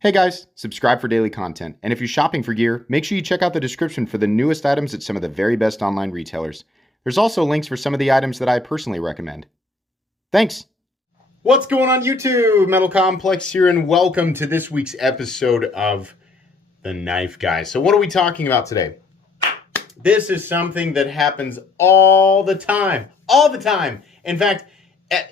Hey guys, subscribe for daily content. And if you're shopping for gear, make sure you check out the description for the newest items at some of the very best online retailers. There's also links for some of the items that I personally recommend. Thanks! What's going on YouTube? Metal Complex here, and welcome to this week's episode of The Knife Guy. So what are we talking about today? This is something that happens all the time. All the time. In fact,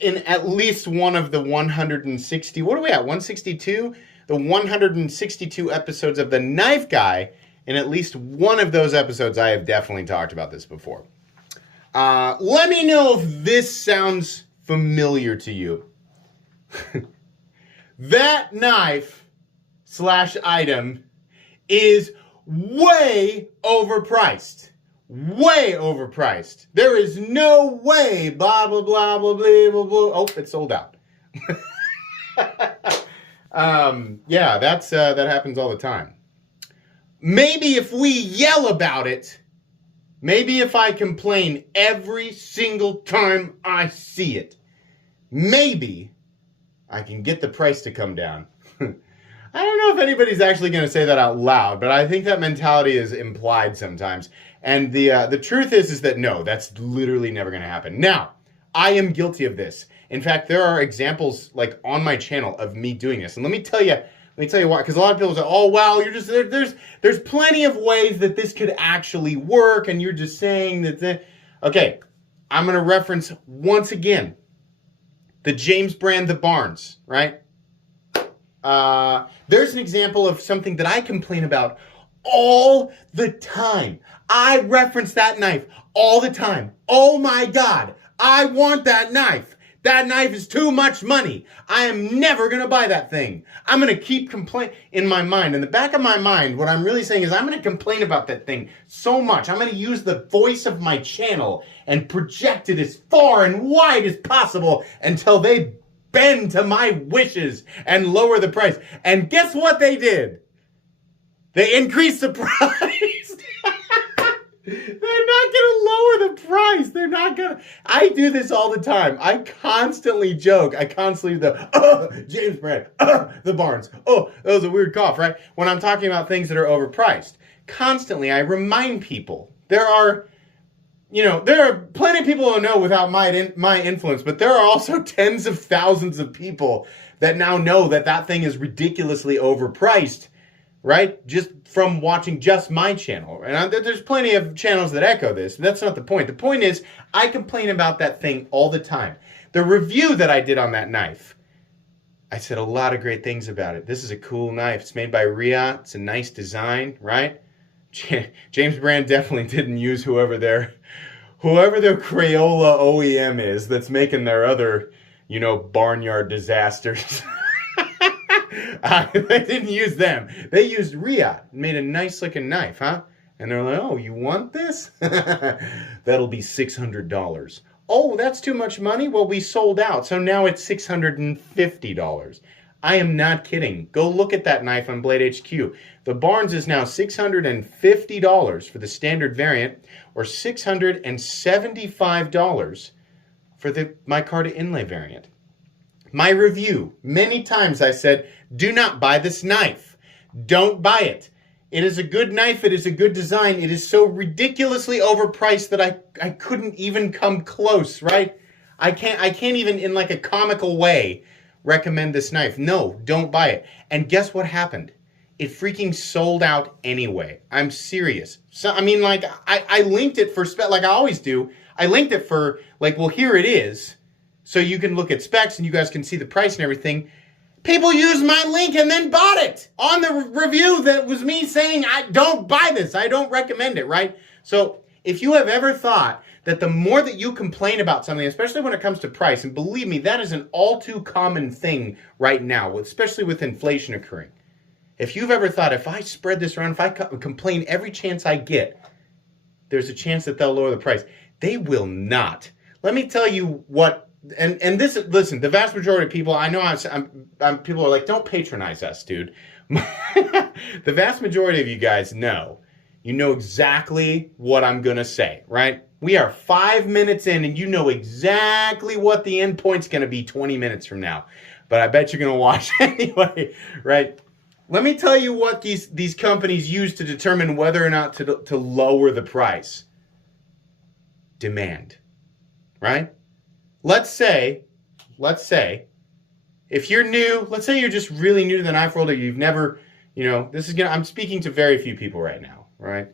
in at least one of the 160, what are we at, 162? The 162 episodes of The Knife Guy, in at least one of those episodes, I have definitely talked about this before. Let me know if this sounds familiar to you. That knife / item is way overpriced. Way overpriced. There is no way, blah, blah, blah, blah, blah, blah, blah. Oh, it's sold out. Yeah, that happens all the time. Maybe if we yell about it, maybe if I complain every single time I see it, maybe I can get the price to come down. I don't know if anybody's actually going to say that out loud, but I think that mentality is implied sometimes. And the truth is that no, that's literally never going to happen. Now, I am guilty of this. In fact, there are examples like on my channel of me doing this. And let me tell you why. Because a lot of people say, oh, wow, you're just, there's plenty of ways that this could actually work. And you're just saying that, okay, I'm going to reference once again, the James brand, the Barnes, right? There's an example of something that I complain about all the time. I reference that knife all the time. Oh my God, I want that knife. That knife is too much money. I am never going to buy that thing. I'm going to keep complaining in my mind. In the back of my mind, what I'm really saying is I'm going to complain about that thing so much. I'm going to use the voice of my channel and project it as far and wide as possible until they bend to my wishes and lower the price. And guess what they did? They increased the price. They're not going to lower the price. They're not going to. I do this all the time. I constantly joke. I constantly do James brand, the Barnes. Oh, that was a weird cough, right? When I'm talking about things that are overpriced. Constantly, I remind people. There are plenty of people who know without my influence, but there are also tens of thousands of people that now know that thing is ridiculously overpriced, right? Just from watching just my channel. And there's plenty of channels that echo this. That's not the point. The point is, I complain about that thing all the time. The review that I did on that knife, I said a lot of great things about it. This is a cool knife. It's made by Riot. It's a nice design, right? James Brand definitely didn't use whoever their Crayola OEM is that's making their other, barnyard disasters. They didn't use them. They used Riot and made a nice looking knife, huh? And they're like, oh, you want this? That'll be $600. Oh, that's too much money? Well, we sold out, so now it's $650. I am not kidding. Go look at that knife on Blade HQ. The Barnes is now $650 for the standard variant, or $675 for the micarta inlay variant. My review, many times I said, do not buy this knife. Don't buy it. It is a good knife. It is a good design. It is so ridiculously overpriced that I couldn't even come close, right? I can't even in like a comical way recommend this knife. No, don't buy it. And guess what happened? It freaking sold out anyway. I'm serious. So, I mean, like, I linked it for, like I always do. I linked it for, like, well, here it is. So you can look at specs and you guys can see the price and everything. People used my link and then bought it on the review that was me saying, I don't buy this. I don't recommend it, right? So if you have ever thought that the more that you complain about something, especially when it comes to price, and believe me, that is an all too common thing right now, especially with inflation occurring. If you've ever thought, if I spread this around, if I complain every chance I get, there's a chance that they'll lower the price. They will not. Let me tell you what. And this, listen, the vast majority of people, I know people are like, don't patronize us, dude. The vast majority of you guys know. You know exactly what I'm going to say, right? We are 5 minutes in and you know exactly what the end point's going to be 20 minutes from now. But I bet you're going to watch anyway, right? Let me tell you what these companies use to determine whether or not to lower the price. Demand, right? Let's say, if you're new, let's say you're just really new to the knife world, or you've never, I'm speaking to very few people right now, right?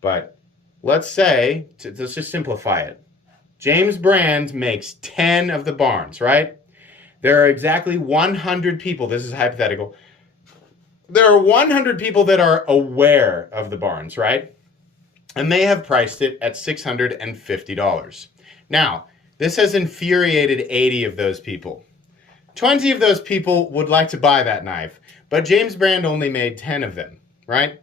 But let's say, let's just simplify it. James Brand makes 10 of the barns, right? There are exactly 100 people, this is hypothetical. There are 100 people that are aware of the barns, right? And they have priced it at $650. Now, this has infuriated 80 of those people. 20 of those people would like to buy that knife, but James Brand only made 10 of them, right?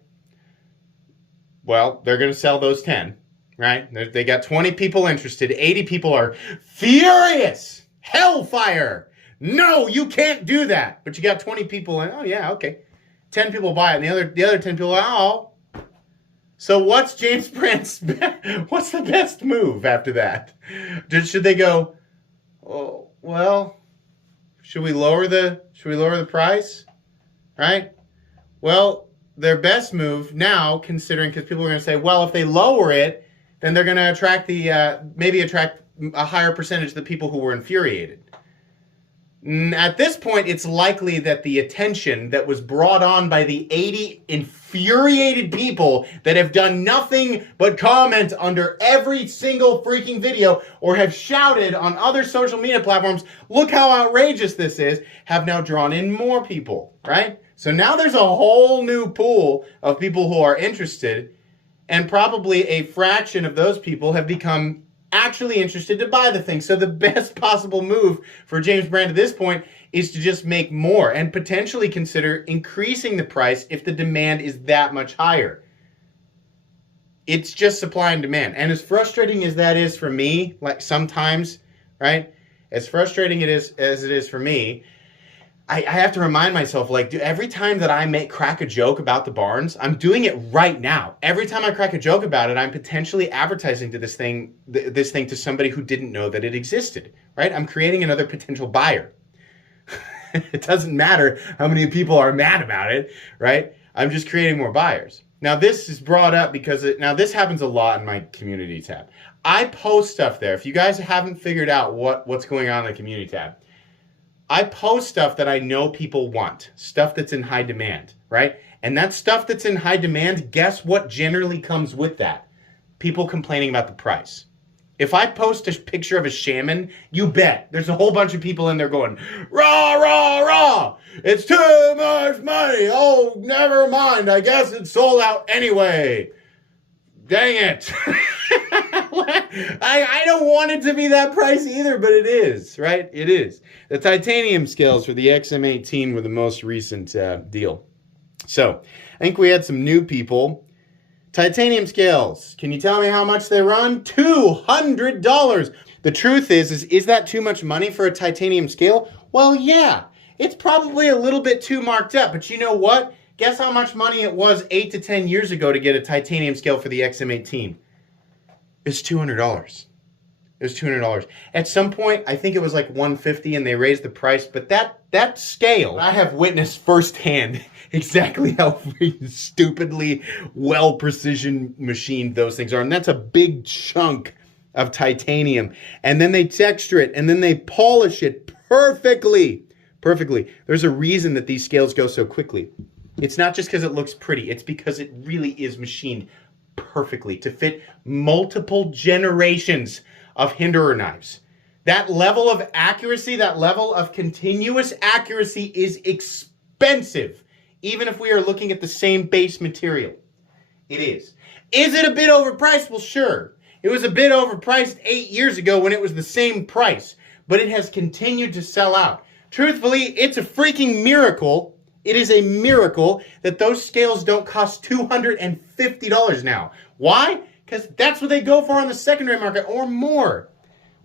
Well, they're going to sell those 10, right? They got 20 people interested. 80 people are furious. Hellfire. No, you can't do that. But you got 20 people, and oh yeah, okay. 10 people buy it, and the other 10 people, oh. So what's James Brand's, what's the best move after that? Should they go, oh, well, should we lower the price? Right? Well, their best move now, considering, because people are going to say, well, if they lower it, then they're going to attract maybe attract a higher percentage of the people who were infuriated. At this point, it's likely that the attention that was brought on by the 80 infuriated people that have done nothing but comment under every single freaking video or have shouted on other social media platforms, look how outrageous this is, have now drawn in more people, right? So now there's a whole new pool of people who are interested, and probably a fraction of those people have become actually interested to buy the thing. So the best possible move for James Brand at this point is to just make more and potentially consider increasing the price if the demand is that much higher. It's just supply and demand. And as frustrating as that is for me, like sometimes, right? As frustrating as it is for me, I have to remind myself, like, every time that I crack a joke about the barns, I'm doing it right now. Every time I crack a joke about it, I'm potentially advertising to this thing to somebody who didn't know that it existed, right? I'm creating another potential buyer. It doesn't matter how many people are mad about it, right? I'm just creating more buyers. Now, this is brought up because this happens a lot in my community tab. I post stuff there. If you guys haven't figured out what's going on in the community tab, I post stuff that I know people want, stuff that's in high demand, right? And that stuff that's in high demand, guess what generally comes with that? People complaining about the price. If I post a picture of a shaman, you bet there's a whole bunch of people in there going, rah, rah, rah, it's too much money. Oh, never mind. I guess it's sold out anyway. Dang it. I don't want it to be that price either, but it is, right? It is. The titanium scales for the XM18 were the most recent deal. So, I think we had some new people. Titanium scales. Can you tell me how much they run? $200. The truth is that too much money for a titanium scale? Well, yeah. It's probably a little bit too marked up, but you know what? Guess how much money it was 8 to 10 years ago to get a titanium scale for the XM18? It's $200. It was $200. At some point, I think it was like $150 and they raised the price, but that scale, I have witnessed firsthand exactly how stupidly well-precision machined those things are. And that's a big chunk of titanium. And then they texture it and then they polish it perfectly. Perfectly. There's a reason that these scales go so quickly. It's not just because it looks pretty. It's because it really is machined perfectly to fit multiple generations of Hinderer knives. That level of accuracy, that level of continuous accuracy is expensive, even if we are looking at the same base material. It is. Is it a bit overpriced? Well, sure. It was a bit overpriced 8 years ago when it was the same price, but it has continued to sell out. Truthfully, it's a freaking miracle. It is a miracle that those scales don't cost $250 now. Why? Because that's what they go for on the secondary market or more.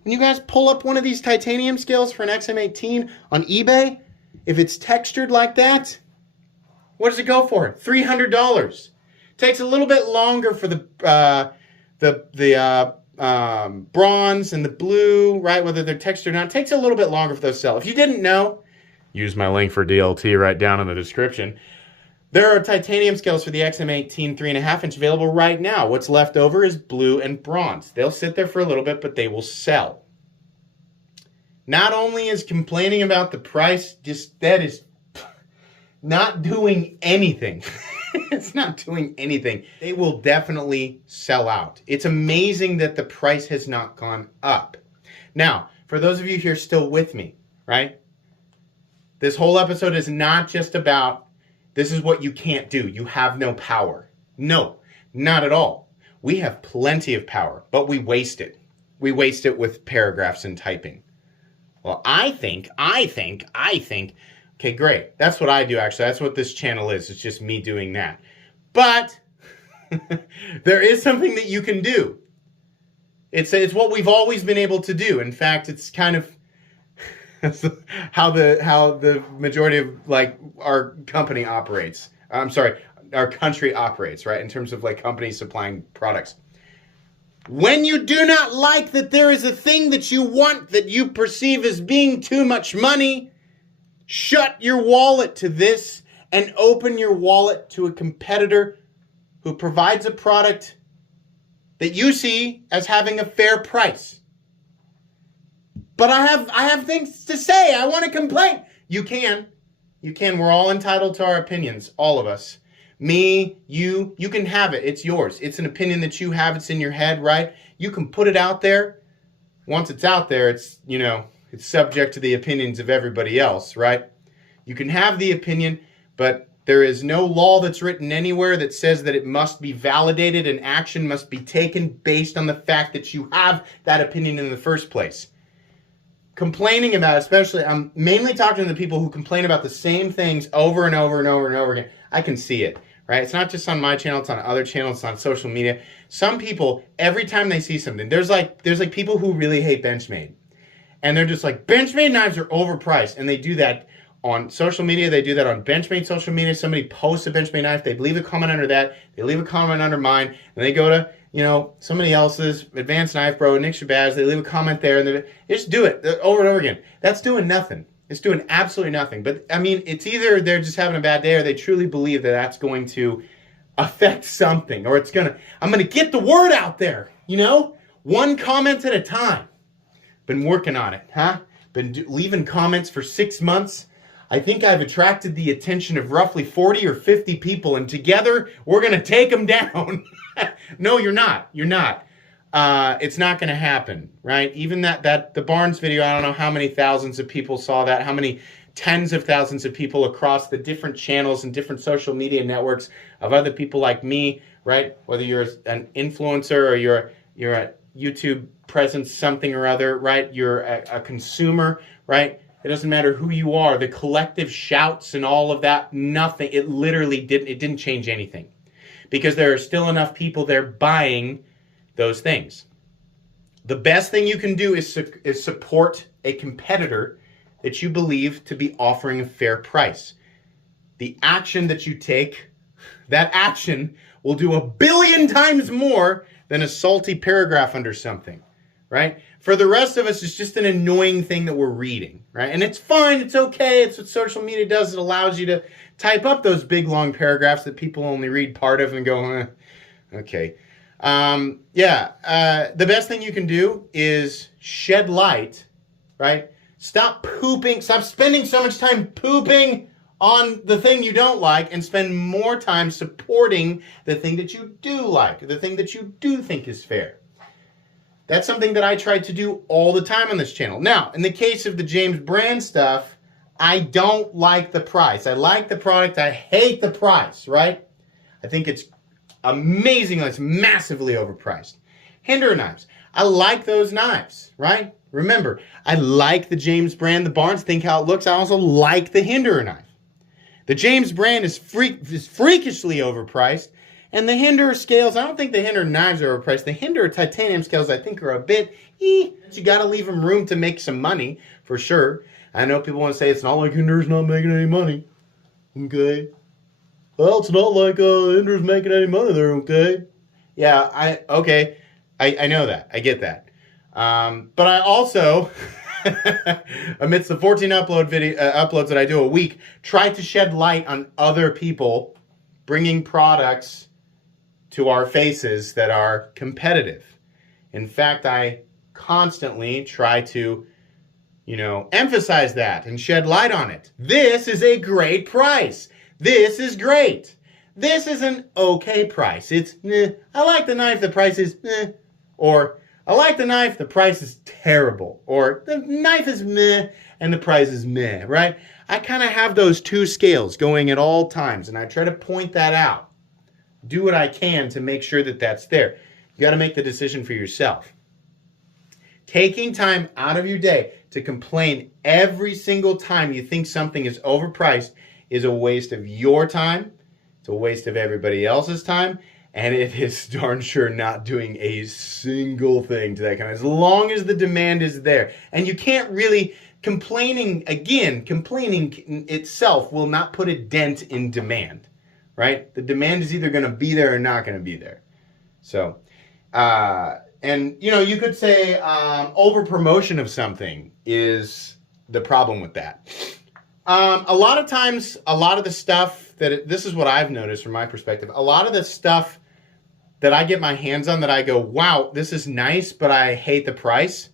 When you guys pull up one of these titanium scales for an XM18 on eBay, if it's textured like that, what does it go for? $300. Takes a little bit longer for the bronze and the blue, right? Whether they're textured or not, it takes a little bit longer for those to sell. If you didn't know, use my link for DLT right down in the description. There are titanium scales for the XM18 3.5-inch available right now. What's left over is blue and bronze. They'll sit there for a little bit, but they will sell. Not only is complaining about the price, that is not doing anything. It's not doing anything. They will definitely sell out. It's amazing that the price has not gone up. Now, for those of you here still with me, right? This whole episode is not just about, this is what you can't do. You have no power. No, not at all. We have plenty of power, but we waste it. We waste it with paragraphs and typing. Well, I think, okay, great. That's what I do, actually. That's what this channel is. It's just me doing that. But there is something that you can do. It's what we've always been able to do. In fact, it's kind of how the majority of like our company operates. I'm sorry, our country operates, right? In terms of like companies supplying products. When you do not like that there is a thing that you want that you perceive as being too much money, shut your wallet to this and open your wallet to a competitor who provides a product that you see as having a fair price. But I have things to say. I want to complain. You can. We're all entitled to our opinions, all of us. Me, you can have it. It's yours. It's an opinion that you have. It's in your head, right? You can put it out there. Once it's out there, it's subject to the opinions of everybody else, right? You can have the opinion, but there is no law that's written anywhere that says that it must be validated and action must be taken based on the fact that you have that opinion in the first place. Complaining about, especially, I'm mainly talking to the people who complain about the same things over and over and over and over again. I can see it, right? It's not just on my channel, it's on other channels, it's on social media. Some people, every time they see something, there's like people who really hate Benchmade. And they're just like, Benchmade knives are overpriced. And they do that on social media, they do that on Benchmade social media. Somebody posts a Benchmade knife, they leave a comment under that, they leave a comment under mine, and they go to, somebody else's, Advanced Knife Bro, Nick Shabazz, they leave a comment there, and they just do it over and over again. That's doing nothing. It's doing absolutely nothing. But, I mean, it's either they're just having a bad day or they truly believe that that's going to affect something, or I'm going to get the word out there, one comment at a time. Been working on it, huh? Been leaving comments for 6 months. I think I've attracted the attention of roughly 40 or 50 people, and together we're going to take them down. No, you're not. You're not. It's not going to happen, right? Even the Barnes video, I don't know how many thousands of people saw that, how many tens of thousands of people across the different channels and different social media networks of other people like me, right? Whether you're an influencer or you're a YouTube presence, something or other, right? You're a consumer, right? It doesn't matter who you are. The collective shouts and all of that, nothing. It literally didn't change anything. Because there are still enough people there buying those things. The best thing you can do is support a competitor that you believe to be offering a fair price. The action that you take, that action will do 1 billion times more than a salty paragraph under something, right? For the rest of us, it's just an annoying thing that we're reading, right? And it's fine, it's okay, it's what social media does. It allows you to type up those big, long paragraphs that people only read part of and go, okay. The best thing you can do is shed light, right? Stop spending so much time pooping on the thing you don't like and spend more time supporting the thing that you do like, the thing that you do think is fair. That's something that I try to do all the time on this channel. Now, in the case of the James brand stuff, I don't like the price. I like the product. I hate the price, right? I think it's amazing. It's massively overpriced. Hinderer knives. I like those knives, right? Remember, I like the James brand, the Barnes, think how it looks. I also like the Hinderer knife. The James brand is freakishly overpriced. And the Hinderer scales, I don't think the Hinderer knives are overpriced. The Hinderer titanium scales, I think, are a bit, you got to leave them room to make some money, for sure. I know people want to say it's not like Hinderer's not making any money. Okay. Well, it's not like Hinderer's making any money there, okay? Yeah, I know that. I get that. But I also, amidst the 14 uploads that I do a week, try to shed light on other people, bringing products to our faces that are competitive. In fact, I constantly try to, emphasize that and shed light on it. This is a great price. This is great. This is an okay price. It's, I like the knife, the price is, or I like the knife, the price is terrible. Or the knife is meh and the price is meh, right? I kind of have those two scales going at all times, and I try to point that out. Do what I can to make sure that that's there. You got to make the decision for yourself. Taking time out of your day to complain every single time you think something is overpriced is a waste of your time. It's a waste of everybody else's time. And it is darn sure not doing a single thing to that kind of, as long as the demand is there. And you can't really, complaining itself will not put a dent in demand, right? The demand is either going to be there or not going to be there. So, and you could say over promotion of something is the problem with that. A lot of times, a lot of the stuff this is what I've noticed from my perspective, a lot of the stuff that I get my hands on that I go, wow, this is nice, but I hate the price.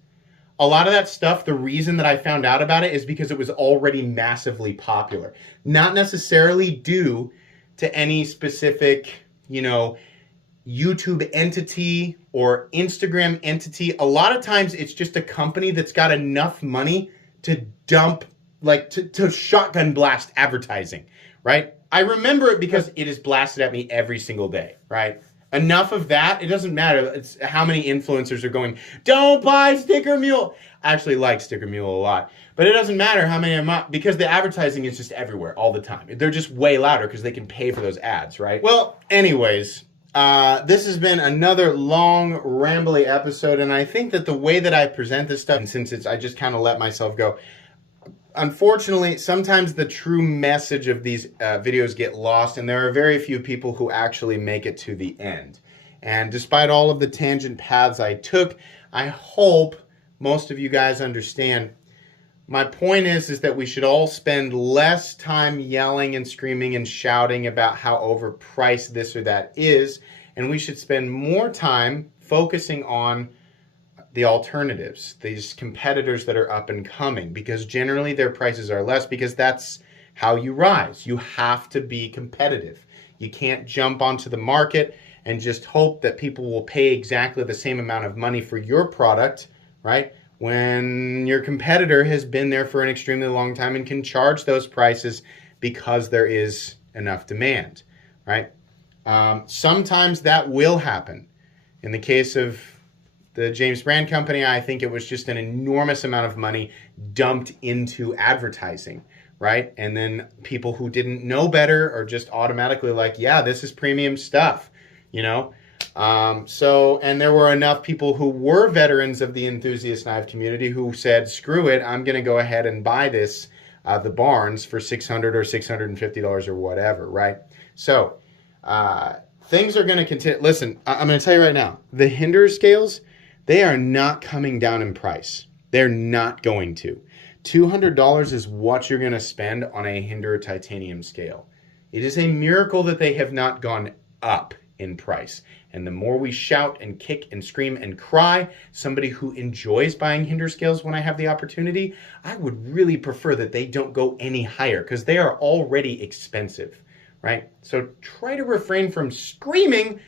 A lot of that stuff, the reason that I found out about it is because it was already massively popular. Not necessarily due to any specific, YouTube entity or Instagram entity. A lot of times it's just a company that's got enough money to dump, to shotgun blast advertising, right? I remember it because it is blasted at me every single day, right? Enough of that, it doesn't matter. It's how many influencers are going, don't buy Sticker Mule. I actually like Sticker Mule a lot. But it doesn't matter how many I'm up, because the advertising is just everywhere all the time. They're just way louder because they can pay for those ads, right? Well, anyways, this has been another long, rambly episode, and I think that the way that I present this stuff, and since I just kind of let myself go, unfortunately, sometimes the true message of these videos get lost, and there are very few people who actually make it to the end. And despite all of the tangent paths I took, I hope most of you guys understand. My point is that we should all spend less time yelling and screaming and shouting about how overpriced this or that is, and we should spend more time focusing on the alternatives, these competitors that are up and coming, because generally their prices are less, because that's how you rise. You have to be competitive. You can't jump onto the market and just hope that people will pay exactly the same amount of money for your product, right? When your competitor has been there for an extremely long time and can charge those prices because there is enough demand, right? Sometimes that will happen. In the case of the James Brand Company, I think it was just an enormous amount of money dumped into advertising, right? And then people who didn't know better are just automatically like, yeah, this is premium stuff, and there were enough people who were veterans of the enthusiast knife community who said, screw it, I'm going to go ahead and buy this, the Barnes, for $600 or $650 or whatever, right? So things are going to continue. Listen, I'm going to tell you right now, the Hinderer scales, they are not coming down in price. They're not going to. $200 is what you're going to spend on a Hinderer titanium scale. It is a miracle that they have not gone up in price. And the more we shout and kick and scream and cry, somebody who enjoys buying Hinderer scales when I have the opportunity, I would really prefer that they don't go any higher, because they are already expensive, right? So try to refrain from screaming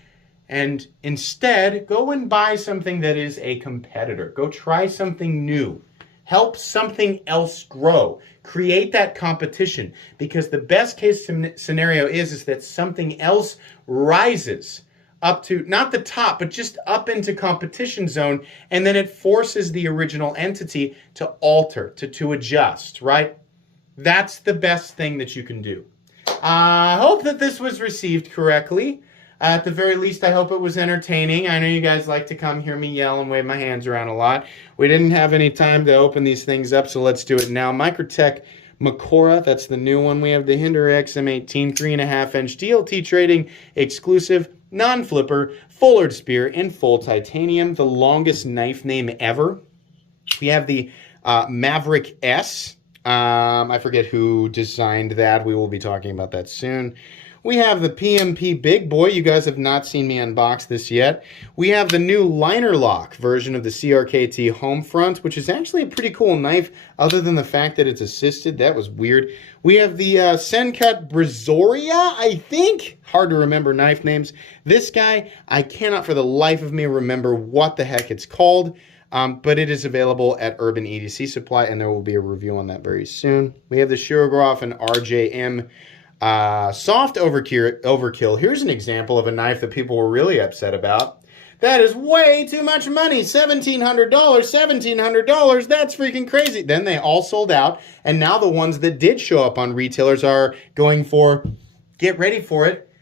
and instead go and buy something that is a competitor. Go try something new. Help something else grow. Create that competition, because the best case scenario is that something else rises up to, not the top, but just up into competition zone, and then it forces the original entity to alter, to adjust, right? That's the best thing that you can do. I hope that this was received correctly. At the very least, I hope it was entertaining. I know you guys like to come hear me yell and wave my hands around a lot. We didn't have any time to open these things up, so let's do it now. Microtech Makora, that's the new one. We have the Hinderer XM18 3.5-inch DLT trading exclusive, non-flipper, fullard spear in full titanium, the longest knife name ever. We have the Maverick S. I forget who designed that. We will be talking about that soon. We have the PMP Big Boy. You guys have not seen me unbox this yet. We have the new liner lock version of the CRKT Homefront, which is actually a pretty cool knife, other than the fact that it's assisted. That was weird. We have the Sencut Brazoria, I think. Hard to remember knife names. This guy, I cannot for the life of me remember what the heck it's called. But it is available at Urban EDC Supply, and there will be a review on that very soon. We have the Shirogorov and RJM soft overkill. Here's an example of a knife that people were really upset about. That is way too much money. $1,700, $1,700. That's freaking crazy. Then they all sold out, and now the ones that did show up on retailers are going for, get ready for it,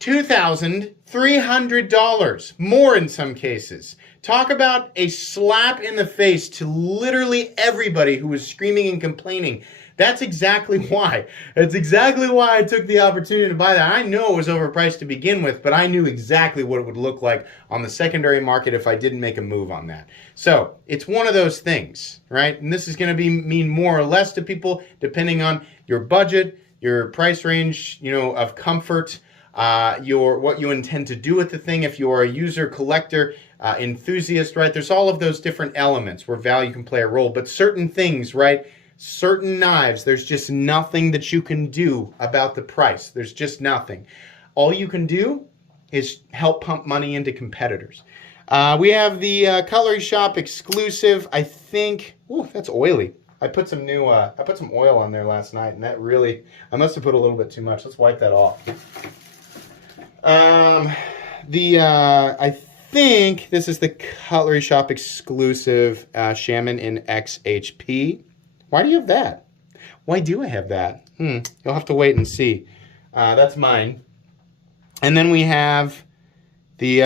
$2,300. More in some cases. Talk about a slap in the face to literally everybody who was screaming and complaining. That's exactly why. That's exactly why I took the opportunity to buy that. I know it was overpriced to begin with, but I knew exactly what it would look like on the secondary market if I didn't make a move on that. So it's one of those things, right? And this is going to mean more or less to people depending on your budget, your price range, of comfort, what you intend to do with the thing. If you are a user, collector, enthusiast, right? There's all of those different elements where value can play a role, but certain things, right? Certain knives, there's just nothing that you can do about the price. There's just nothing. All you can do is help pump money into competitors. We have the Cutlery Shop exclusive. I think, ooh, that's oily. I put some oil on there last night, and that really, I must have put a little bit too much. Let's wipe that off. I think this is the Cutlery Shop exclusive Shaman in XHP. Why do you have that? Why do I have that? You'll have to wait and see. That's mine. And then we have the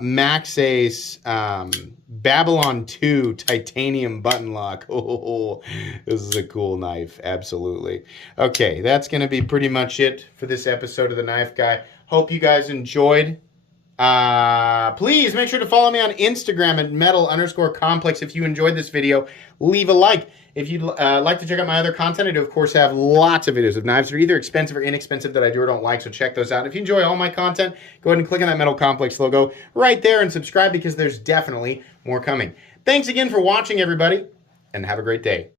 Max Ace Babylon 2 titanium button lock. Oh, this is a cool knife. Absolutely. Okay, that's going to be pretty much it for this episode of The Knife Guy. Hope you guys enjoyed. Please make sure to follow me on Instagram at metal_complex. If you enjoyed this video, leave a like. If you'd like to check out my other content, I do, of course, have lots of videos of knives that are either expensive or inexpensive that I do or don't like, so check those out. If you enjoy all my content, go ahead and click on that Metal Complex logo right there and subscribe because there's definitely more coming. Thanks again for watching, everybody, and have a great day.